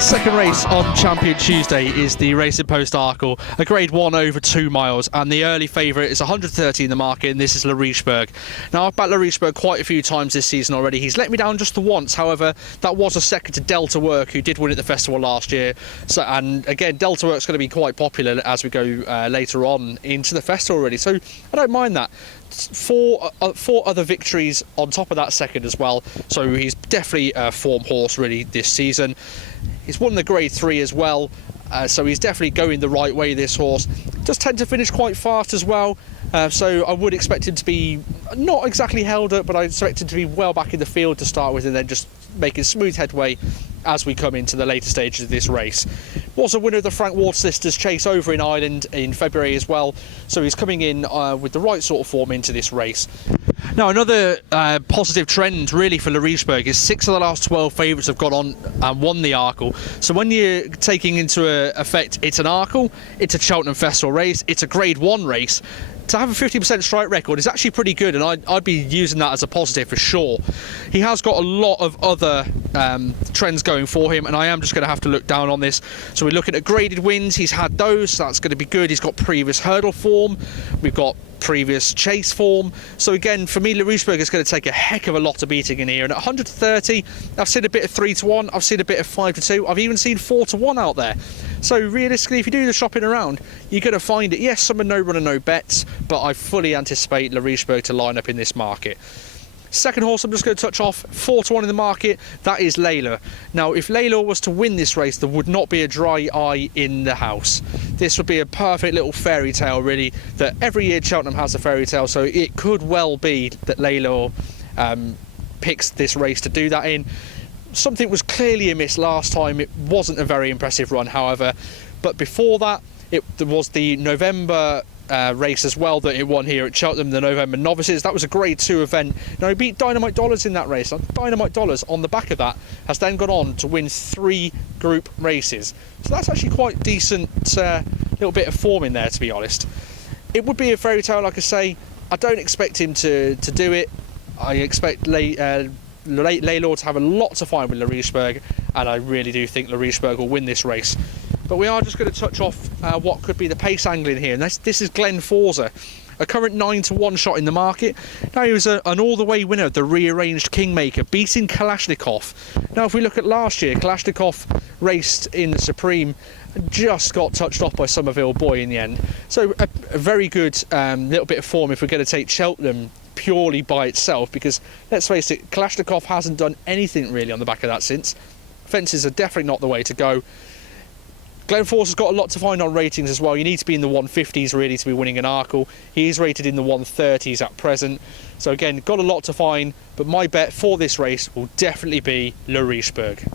Second race on Champion Tuesday is the Racing Post Arkle, a grade 1 over 2 miles, and the early favourite is 130 in the market, and this is Larichburg. Now, I've backed Larichburg quite a few times this season already. He's let me down just the once, however, that was a second to Delta Work, who did win at the festival last year. So, and again, Delta Work's going to be quite popular as we go later on into the festival already, so I don't mind that. Four other victories on top of that second as well, so he's definitely a form horse really this season. He's won the grade 3 as well, so he's definitely going the right way, this horse. Does tend to finish quite fast as well, so I would expect him to be not exactly held up, but I expect him to be well back in the field to start with, and then just making smooth headway as we come into the later stages of this race. Was a winner of the Frank Ward Sisters Chase over in Ireland in February as well, so he's coming in with the right sort of form into this race. Now, another positive trend really for Larichburg is 6 of the last 12 favourites have got on and won the Arkle. So when you're taking into effect it's an Arkle, it's a Cheltenham Festival race, it's a grade 1 race, to have a 50% strike record is actually pretty good, and I'd be using that as a positive for sure. He has got a lot of other trends going for him, and I am just going to have to look down on this. So we're looking at graded wins. He's had those, so that's going to be good. He's got previous hurdle form. We've got previous chase form. So again, for me, Larichburg is going to take a heck of a lot of beating in here. And at 130, I've seen a bit of 3 to 1. I've seen a bit of 5 to 2. I've even seen 4 to 1 out there. So realistically, if you do the shopping around, you're going to find it. Yes, some are no run and no bets, but I fully anticipate Larichburg to line up in this market. Second horse I'm just going to touch off, 4 to 1 in the market, that is Layla. Now, if Layla was to win this race, there would not be a dry eye in the house. This would be a perfect little fairy tale, really, that every year Cheltenham has a fairy tale, so it could well be that Layla picks this race to do that in. Something was clearly amiss last time. It wasn't a very impressive run, however, but before that, there was the November race as well that it won here at Cheltenham, the November Novices. That was a grade 2 event. Now, he beat Dynamite Dollars in that race. Dynamite Dollars, on the back of that, has then gone on to win 3 group races. So that's actually quite decent little bit of form in there, to be honest. It would be a fairy tale, like I say. I don't expect him to do it. I expect Laylaw to have a lot to find with Larichburg, and I really do think Larichburg will win this race. But we are just going to touch off what could be the pace angling here, and this is Glen Forza, a current 9 to 1 shot in the market. Now, he was an all-the-way winner of the rearranged Kingmaker, beating Kalashnikov. Now, if we look at last year, Kalashnikov raced in the Supreme, just got touched off by Somerville Boy in the end. So a very good little bit of form if we're going to take Cheltenham purely by itself, because let's face it, Kalashnikov hasn't done anything really on the back of that since. Fences are definitely not the way to go. Glenforce has got a lot to find on ratings as well. You need to be in the 150s really to be winning an Arkle. He is rated in the 130s at present. So again, got a lot to find, but my bet for this race will definitely be Larichburg.